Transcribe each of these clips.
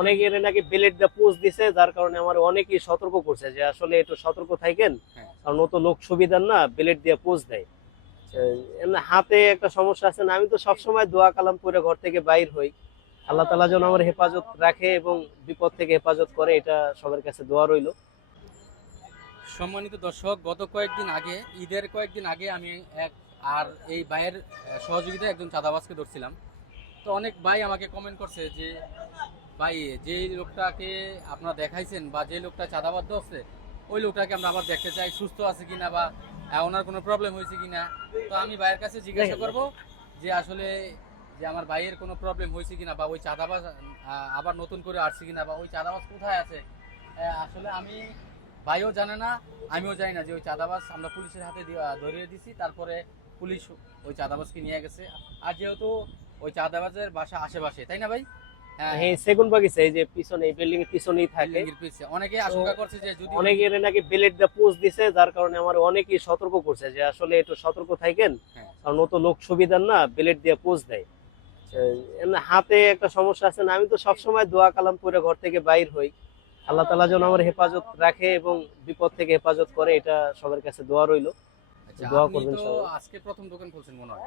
অনেকের নাকি বেলেট দিয়ে পোস্ট দিছে যার কারণে আমার অনেকেই সতর্ক করছে যে আসলে একটু সতর্ক থাকেন হ্যাঁ। কারণ ও তো লোক সুবিধার না বেলেট দিয়ে পোস্ট দেয়। এমনি হাতে একটা সমস্যা আছে না আমি তো সবসময় দোয়া কালাম করে ঘর থেকে বাইর হই। আল্লাহ তালা যেন আমার হেফাজত রাখে এবং বিপদ থেকে হেফাজত করে এটা সবার কাছে দোয়া রইল। সম্মানিত দর্শক গত কয়েকদিন আগে ঈদের কয়েকদিন আগে আমি এক আর এই ভাইয়ের সহযোগিতায় একজন চাঁদাবাজকে ধরছিলাম। তো অনেক ভাই আমাকে কমেন্ট করছে যে ভাই যে লোকটাকে আপনারা দেখাইছেন বা যে লোকটা চাঁদাবাদ ধরছে ওই লোকটাকে আমরা আবার দেখতে চাই সুস্থ আছে কিনা বা ওনার কোনো প্রবলেম হয়েছে কিনা। তো আমি ভাইয়ের কাছে জিজ্ঞাসা করব যে আসলে যে আমার ভাইয়ের কোনো প্রবলেম হয়েছে কিনা বা ওই চাঁদাবাজ আবার নতুন করে আসছে কিনা বা ওই চাঁদাবাজ কোথায় আছে? আসলে আমি ভাইও জানে না আমিও জানি না যে ওই চাঁদাবাজ আমরা পুলিশের হাতে ধরিয়ে দিছি তারপরে পুলিশ ওই চাঁদাবাজকে নিয়ে গেছে। আর যেহেতু ওই চাঁদাবাজের বাসা আশেপাশে তাই না ভাই? হ্যাঁ, হ্যাঁ। সেগুন বাগিচা এই যে পিছনে বিল্ডিং এর পিছনেই থাকে। building এর পিছে। অনেকে আশঙ্কা করছে যে যদি অনেকের নাকি বেলেট দিয়ে পোস্ট দিছে যার কারণে আমার অনেকেই সতর্ক করছে যে আসলে একটু সতর্ক থাকেন হ্যাঁ। কারণ ও তো লোক সুবিধার না বেলেট দিয়ে পোস্ট দেয়। এমনি হাতে একটা সমস্যা আছে না আমি তো সবসময় দোয়া কালাম করে ঘর থেকে বাইর হই। আল্লাহ তালা যেন আমার হেফাজত রাখে এবং বিপদ থেকে হেফাজত করে এটা সবার কাছে দোয়া রইল। আচ্ছা, দোয়া করবেন আজকে প্রথম দোকান খুলছেন মনে হয়।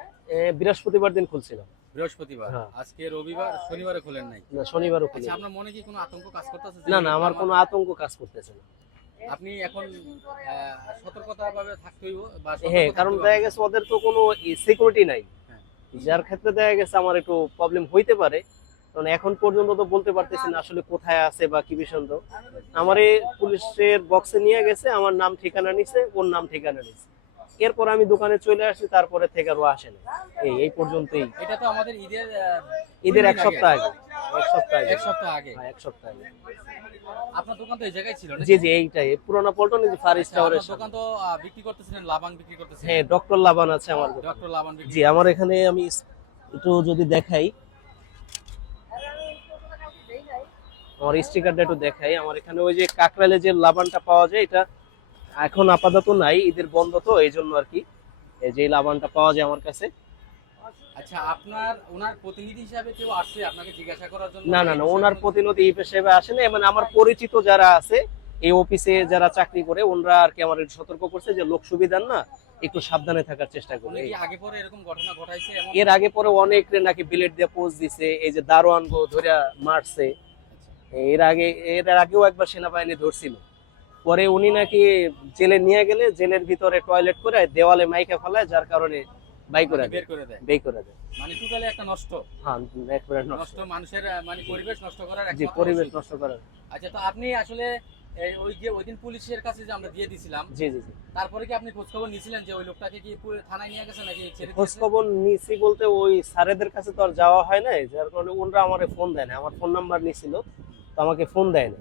বৃহস্পতিবার দিন খুলছিলাম। বৃহস্পতিবার। আজকে রবিবার? শনিবারে খোলেন নাই? না শনিবারও খুলি আচ্ছা আপনার মনে কি কোনো আতঙ্ক কাজ করতেছে? না না আমার কোনো আতঙ্ক কাজ করতেছে না। আপনি এখন সতর্কতা ভাবে বা হ্যাঁ কারণ দেখা গেছে ওদের তো কোনো সিকিউরিটি নাই। যার ক্ষেত্রে দেখা গেছে আমার একটু প্রবলেম হইতে পারে। কারণ এখন পর্যন্ত তো বলতে পারতেছি না আসলে কোথায় আছে বা কি বিষয় তো। আমার এই পুলিশের বক্সে নিয়ে গেছে আমার নাম ঠিকানা নিছে ওর নাম ঠিকানা নিছে। এরপর আমি দোকানে চলে আসছি তারপরে থেকে আরও আসে না। এই এই পর্যন্তই। এটা তো আমাদের ঈদের ঈদের এক সপ্তাহ আগে। এক সপ্তাহ আগে। এক সপ্তাহ আগে। হ্যাঁ, এক সপ্তাহ আগে। আপনার দোকান তো এই জায়গায় ছিল জি জি এইটাই। পুরোনো পল্টন এই যে ফার আচ্ছা, আপনার দোকান তো বিক্রি করতেছিলেন লাবাং বিক্রি করতেছিলেন। হ্যাঁ ডক্টর লাবান আছে আমার দোকানে। ডক্টর লাবান বিক্রি জি আমার এখানে আমি একটু যদি দেখাই। আমার স্টিকারটা একটু দেখাই। আমার এখানে ওই যে কাকরালে যে লাবানটা পাওয়া যায় এটা এখন আপাতত নাই ঈদের বন্ধ তো এই জন্য আর কি যে লাবানটা পাওয়া যায় আমার কাছে। আচ্ছা আপনার ওনার প্রতিনিধি হিসাবে কেউ আসছে আপনাকে জিজ্ঞাসা করার জন্য? না না না ওনার প্রতিনিধি হিসেবে আসে না মানে আমার পরিচিত যারা আছে এই অফিসে যারা চাকরি করে ওনারা আর কি আমার সতর্ক করছে যে লোক সুবিধার না একটু সাবধানে থাকার চেষ্টা উনি করে আগে পরে এরকম ঘটনা ঘটাইছে এর আগে পরে অনেক নাকি বিলেট দিয়ে পোস্ট দিছে এই যে দারোয়ান গো ধরে মারছে। এর আগে এর আগেও একবার সেনাবাহিনী ধরছিল। পরে উনি নাকি জেলে নিয়ে গেলে জেলের ভিতরে টয়লেট করে দেওয়ালে মাইকা ফেলায় যার কারণে বাই করে বের করে দেয়। বেই করে দেয়। মানে টোটালি একটা নষ্ট। হ্যাঁ একবারে নষ্ট। নষ্ট মানুষের মানে পরিবেশ নষ্ট করার জি পরিবেশ নষ্ট করার। আচ্ছা তো আপনি আসলে ওই যে ওই দিন পুলিশের কাছে যে আমরা দিয়ে দিছিলাম জি জি তারপরে কি আপনি খোঁজ খবর নিয়েছিলেন যে ওই লোকটাকে কি থানায় নিয়ে গেছে নাকি খোঁজ খবর নিছি বলতে ওই স্যারেদের কাছে তো আর যাওয়া হয় নাই যার কারণে ওনরা আমার ফোন দেয় না আমার ফোন নাম্বার নিছিল তো আমাকে ফোন দেয় না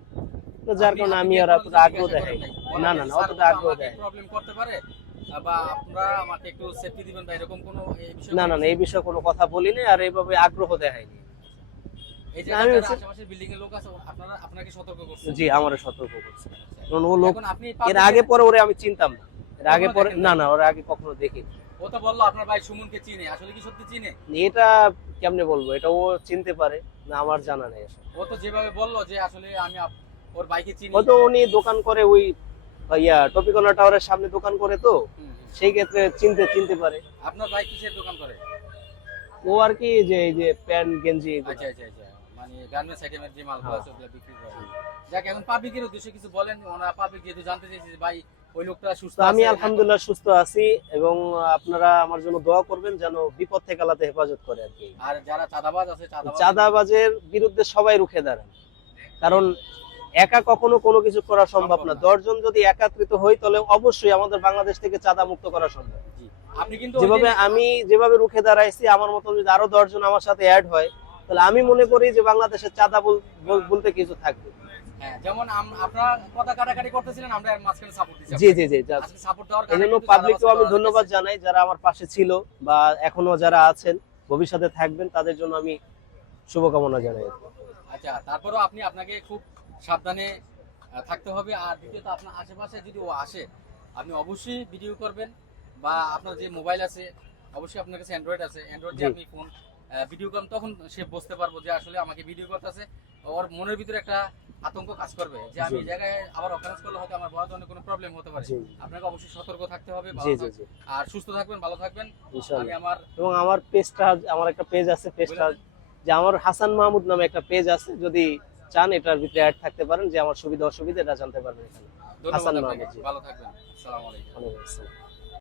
তো যার কারণে আমি আর আগ্রহ দেখাই না না না অতটা আগ্রহ দেয় প্রবলেম করতে পারে? না না না এই বিষয়ে কোনো কথা বলিনি আর এইভাবে আগ্রহ দেখাইনি। এর লোক আছে আপনারা আপনাকে সতর্ক করছে। জি আমারও সতর্ক করছে। কারণ ও লোক এর আগে পরে ওরে আমি চিনতাম না। এর আগে পরে না না ওর আগে কখনো দেখি ও তো বলল আপনার ভাই সুমনকে চিনে। আসলে কি সত্যি চিনে? এটা কেমনে বলব? এটা ও চিনতে পারে না আমার জানা নেই ও তো যেভাবে বলল যে আসলে আমি ওর বাইকে চিনি। হয়তো উনি দোকান করে ওই ইয়া টপিকনা টাওয়ারের সামনে দোকান করে তো। সেই ক্ষেত্রে চিনতে চিনতে পারে। আপনার বাইক কিসের দোকান করে? ও আর কি যে এই যে প্যান্ট গেঞ্জি আচ্ছা আচ্ছা আচ্ছা। মানে গার্মেন্টস আইটেমের যে মাল হ্যাঁ। আছে ওগুলো বিক্রি করে যাক এখন পাবলিকের উদ্দেশ্যে কিছু বলেন। ওনারা পাবলিক যেহেতু জানতে চাইছে যে ভাই ওই লোকটা সুস্থ আমি আলহামদুলিল্লাহ সুস্থ আছি এবং আপনারা আমার জন্য দোয়া করবেন যেন বিপদ থেকে আল্লাহ হেফাজত করে আর কি। আর যারা চাঁদাবাজ আছে চাঁদাবাজ চাঁদাবাজের বিরুদ্ধে সবাই রুখে দাঁড়ান। কারণ একা কখনো কোনো কিছু করা সম্ভব না। দশজন যদি একাত্রিত হই তাহলে অবশ্যই আমাদের বাংলাদেশ থেকে চাঁদা মুক্ত করা সম্ভব। যেভাবে আমি যেভাবে রুখে দাঁড়াইছি আমার মতো যদি আরও দশজন আমার সাথে অ্যাড হয় তাহলে আমি মনে করি যে বাংলাদেশের চাঁদা বল- বল- বলতে কিছু থাকবে। হ্যাঁ, যেমন আপনারা কথা কাটাকাটি করতেছিলেন আমরা মাঝখানে সাপোর্ট দিচ্ছি জি জি জি সাপোর্ট দেওয়ার কারণে জন্য পাবলিককেও আমি ধন্যবাদ জানাই যারা আমার পাশে ছিল বা এখনও যারা আছেন ভবিষ্যতে থাকবেন তাদের জন্য আমি শুভকামনা জানাই। আচ্ছা তারপরেও আপনি আপনাকে খুব সাবধানে থাকতে হবে। আর দ্বিতীয়ত আপনার আশেপাশে যদি ও আসে আপনি অবশ্যই ভিডিও করবেন বা আপনার যে মোবাইল আছে অবশ্যই আপনার কাছে অ্যান্ড্রয়েড আছে। অ্যান্ড্রয়েড দিয়ে আপনি ফোন ভিডিও করেন তখন সে বুঝতে পারব যে আসলে আমাকে ভিডিও করতেছে। ওর মনের ভিতরে একটা আতঙ্ক কাজ করবে যে আমি এই জায়গায় আবার অফেন্স করলে হয়তো আমার বড় ধরনের কোনো প্রবলেম হতে পারে। আপনাকে অবশ্যই সতর্ক থাকতে হবে আর সুস্থ থাকবেন ভালো থাকবেন। আমি আমার এবং আমার পেজটা আমার একটা পেজ আছে পেজটা যে আমার হাসান মাহমুদ নামে একটা পেজ আছে যদি চান এটার ভিতরে অ্যাড থাকতে পারেন যে আমার সুবিধা অসুবিধা এটা জানতে পারবেন এখানে। হাসান মাহমুদ, ভালো থাকবেন। আসসালামু আলাইকুম।